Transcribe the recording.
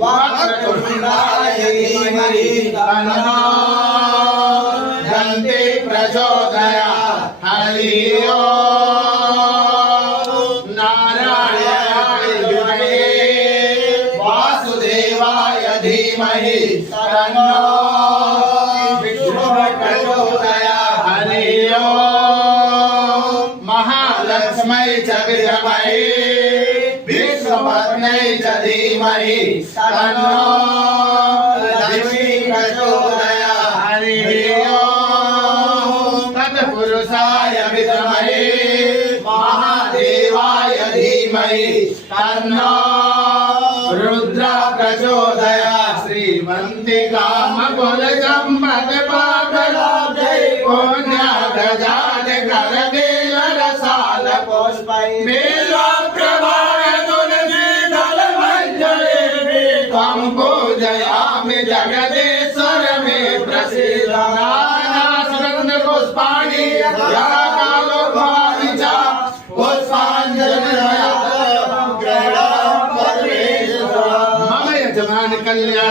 वक्रतुण्डाय धीमहि तन्नो दन्ति प्रचोदयात्। हरि ओम्। नारायणाय विद्महे वासुदेवाय धीमहि तन्नो विष्णुः प्रचोदयात्। हरि ओम्। महालक्ष्मै च विद्महे विष्णुपत्न्यै च धीमहि तन्नो लक्ष्मी प्रचोदयात्। हरि ओम्। तत्पुरुषाय विद्महे महादेवाय धीमहि तन्नो रुद्र प्रचोदयात्। श्रीमन्तिकामकुलचम्पकपाकलाब्जै पुण्यागजात करवेलरसालपुष्पै त्वं पूजयामि जगदीश्वर मे प्रसीद। नानासुगन्धपुष्पाणि यथाकालो भवानि च पुष्पाञ्जलिर्मया मम यजमान कल्याण